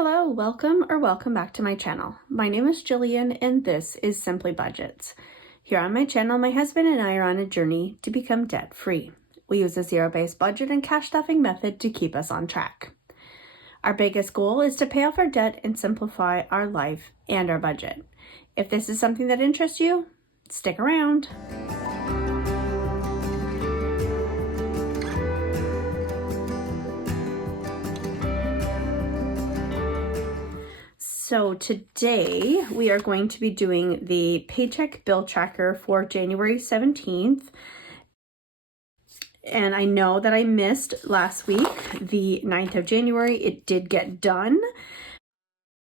Hello, welcome back to my channel. My name is Jillian and this is Simply Budgets. Here on my channel, my husband and I are on a journey to become debt-free. We use a zero-based budget and cash stuffing method to keep us on track. Our biggest goal is to pay off our debt and simplify our life and our budget. If this is something that interests you, stick around. So today we are going to be doing the Paycheck bill tracker for January 17th. And I know that I missed last week, the 9th of January. It did get done,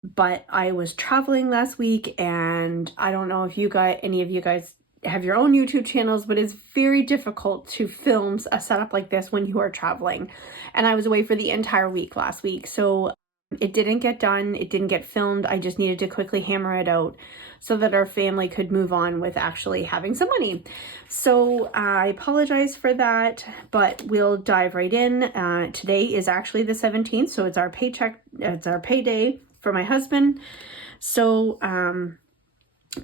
but I was traveling last week and I don't know if any of you guys have your own YouTube channels, but it's very difficult to film a setup like this when you are traveling. And I was away for the entire week last week. So it didn't get done. It didn't get filmed. I just needed to quickly hammer it out so that our family could move on with actually having some money. So I apologize for that, but we'll dive right in. Today is actually the 17th, so it's our payday for my husband. So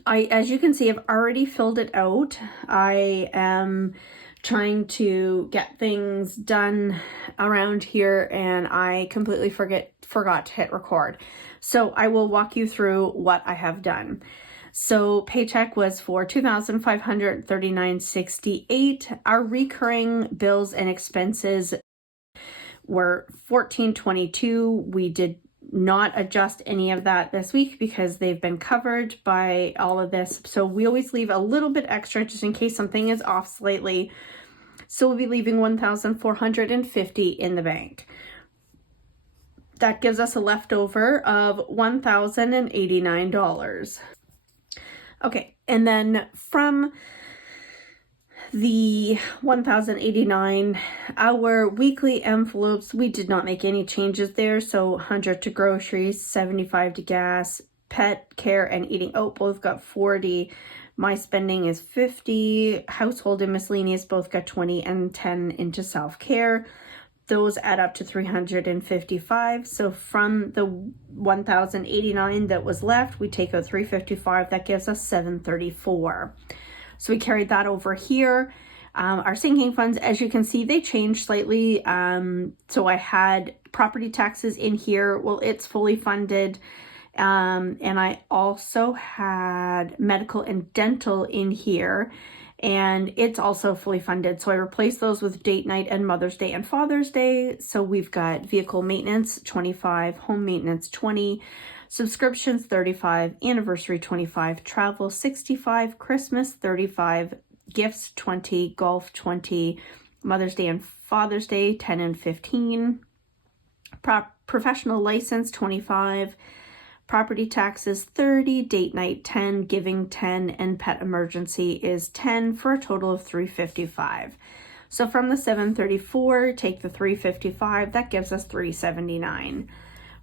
as you can see, I've already filled it out. I am trying to get things done around here and I completely forgot to hit record. So I will walk you through what I have done. So Paycheck was for $2,539.68. Our recurring bills and expenses were $1,422. We did not adjust any of that this week because they've been covered by all of this. So we always leave a little bit extra just in case something is off slightly. So we'll be leaving $1,450 in the bank. That gives us a leftover of $1,089. Okay, and then from the $1,089, our weekly envelopes, we did not make any changes there. So 100 to groceries, 75 to gas, pet care and eating out both got 40. My spending is 50. Household and miscellaneous both got 20 and 10 into self-care. Those add up to 355. So from the 1,089 that was left, we take out 355. That gives us 734. So we carried that over here. Our sinking funds, as you can see, they changed slightly. So I had property taxes in here. Well, it's fully funded. And I also had medical and dental in here, and it's also fully funded. So I replaced those with date night and Mother's Day and Father's Day. So we've got vehicle maintenance, 25, home maintenance, 20, subscriptions, 35, anniversary, 25, travel, 65, Christmas, 35, gifts, 20, golf, 20, Mother's Day and Father's Day, 10 and 15, professional license, 25, property taxes 30, date night 10, giving 10, and pet emergency is 10 for a total of 355. So from the 734, take the 355, that gives us 379.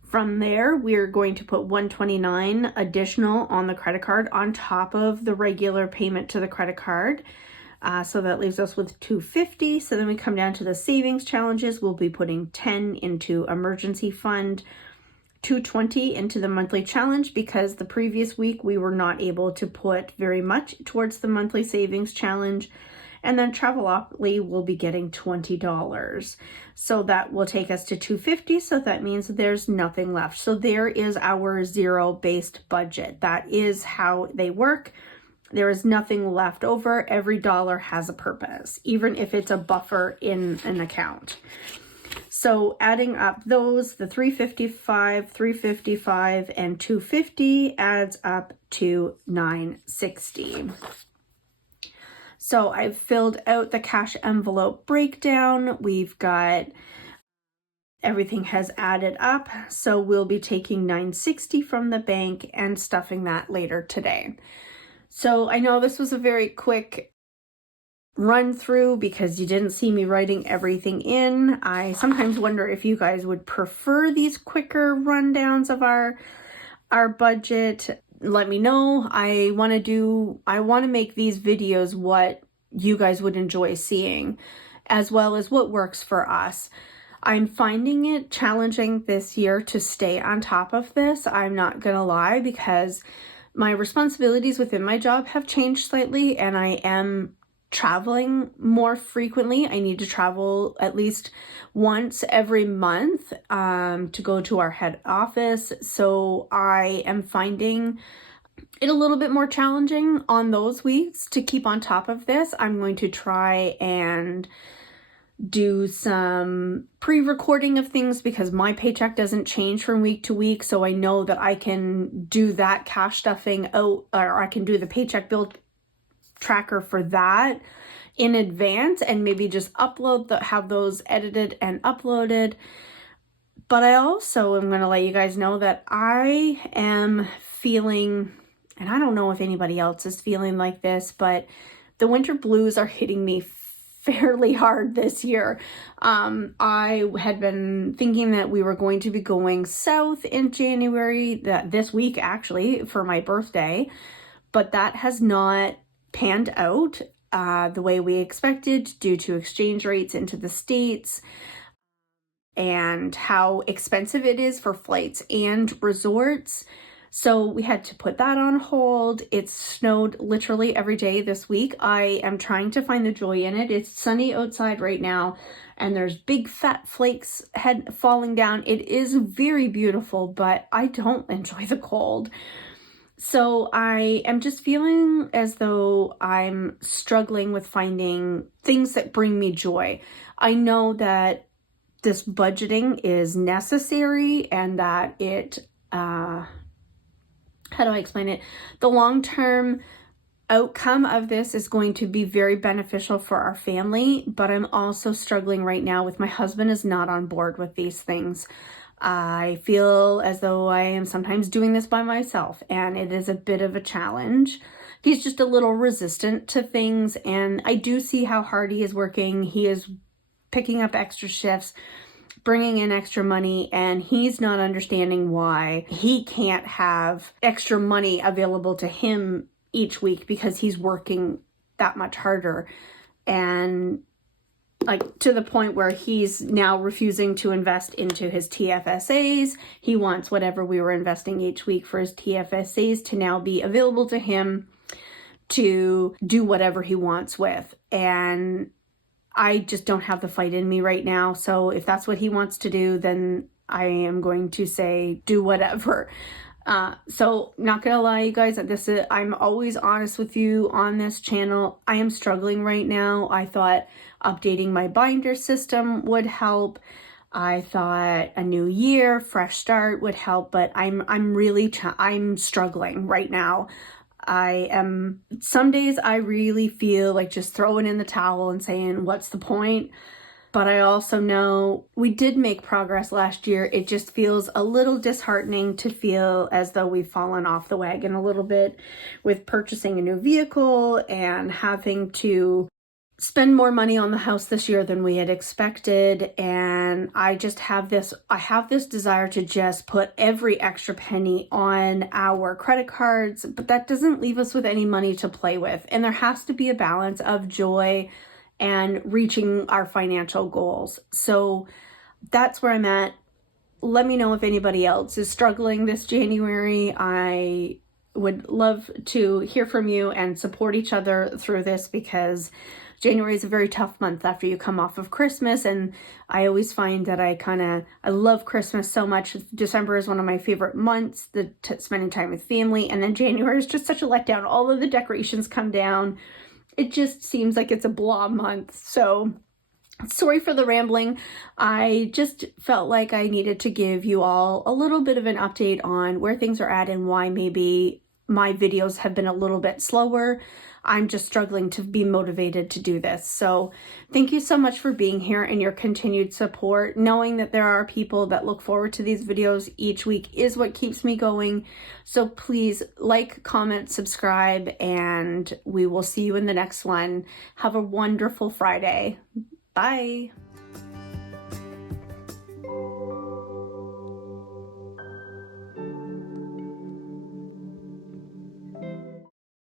From there, we're going to put 129 additional on the credit card on top of the regular payment to the credit card. So that leaves us with 250. So then we come down to the savings challenges. We'll be putting 10 into emergency fund, 220 into the monthly challenge because the previous week we were not able to put very much towards the monthly savings challenge. And then Traveloply will be getting $20. So that will take us to 250. So that means there's nothing left. So there is our zero-based budget. That is how they work. There is nothing left over. Every dollar has a purpose, even if it's a buffer in an account. So adding up those, the 355, 355, and 250 adds up to 960. So I've filled out the cash envelope breakdown. We've got everything has added up. So we'll be taking 960 from the bank and stuffing that later today. So I know this was a very quick run through because you didn't see me writing everything in. I sometimes wonder if you guys would prefer these quicker rundowns of our budget. Let me know. I want to make these videos what you guys would enjoy seeing, as well as what works for us. I'm finding it challenging this year to stay on top of this. I'm not gonna lie, because my responsibilities within my job have changed slightly and I am traveling more frequently. I need to travel at least once every month to go to our head office. So I am finding it a little bit more challenging on those weeks to keep on top of this. I'm going to try and do some pre-recording of things because my paycheck doesn't change from week to week. So I know that I can do that cash stuffing out, or I can do the paycheck bill tracker for that in advance and maybe just have those edited and uploaded. But I also am going to let you guys know that I am feeling, and I don't know if anybody else is feeling like this, but the winter blues are hitting me fairly hard this year. I had been thinking that we were going to be going south in January, this week actually, for my birthday, but that has not panned out the way we expected due to exchange rates into the States and how expensive it is for flights and resorts. So we had to put that on hold. It snowed literally every day this week. I am trying to find the joy in it. It's sunny outside right now and there's big fat flakes falling down. It is very beautiful, but I don't enjoy the cold. So I am just feeling as though I'm struggling with finding things that bring me joy. I know that this budgeting is necessary and that it, how do I explain it? The long-term outcome of this is going to be very beneficial for our family, but I'm also struggling right now with my husband is not on board with these things. I feel as though I am sometimes doing this by myself and it is a bit of a challenge. He's just a little resistant to things and I do see how hard he is working. He is picking up extra shifts, bringing in extra money, and he's not understanding why he can't have extra money available to him each week because he's working that much harder. And like to the point where he's now refusing to invest into his TFSAs. He wants whatever we were investing each week for his TFSAs to now be available to him to do whatever he wants with. And I just don't have the fight in me right now. So if that's what he wants to do, then I am going to say, do whatever. So not gonna lie, you guys, I'm always honest with you on this channel. I am struggling right now. I thought updating my binder system would help. I thought a new year, fresh start would help, but I'm struggling right now. Some days I really feel like just throwing in the towel and saying, what's the point? But I also know we did make progress last year. It just feels a little disheartening to feel as though we've fallen off the wagon a little bit with purchasing a new vehicle and having to spend more money on the house this year than we had expected. And I have this desire to just put every extra penny on our credit cards, but that doesn't leave us with any money to play with. And there has to be a balance of joy and reaching our financial goals. So that's where I'm at. Let me know if anybody else is struggling this January. I would love to hear from you and support each other through this because January is a very tough month after you come off of Christmas. And I always find that I love Christmas so much. December is one of my favorite months, spending time with family. And then January is just such a letdown. All of the decorations come down. It just seems like it's a blah month. So sorry for the rambling. I just felt like I needed to give you all a little bit of an update on where things are at and why maybe my videos have been a little bit slower. I'm just struggling to be motivated to do this. So thank you so much for being here and your continued support. Knowing that there are people that look forward to these videos each week is what keeps me going. So please like, comment, subscribe, and we will see you in the next one. Have a wonderful Friday. Bye.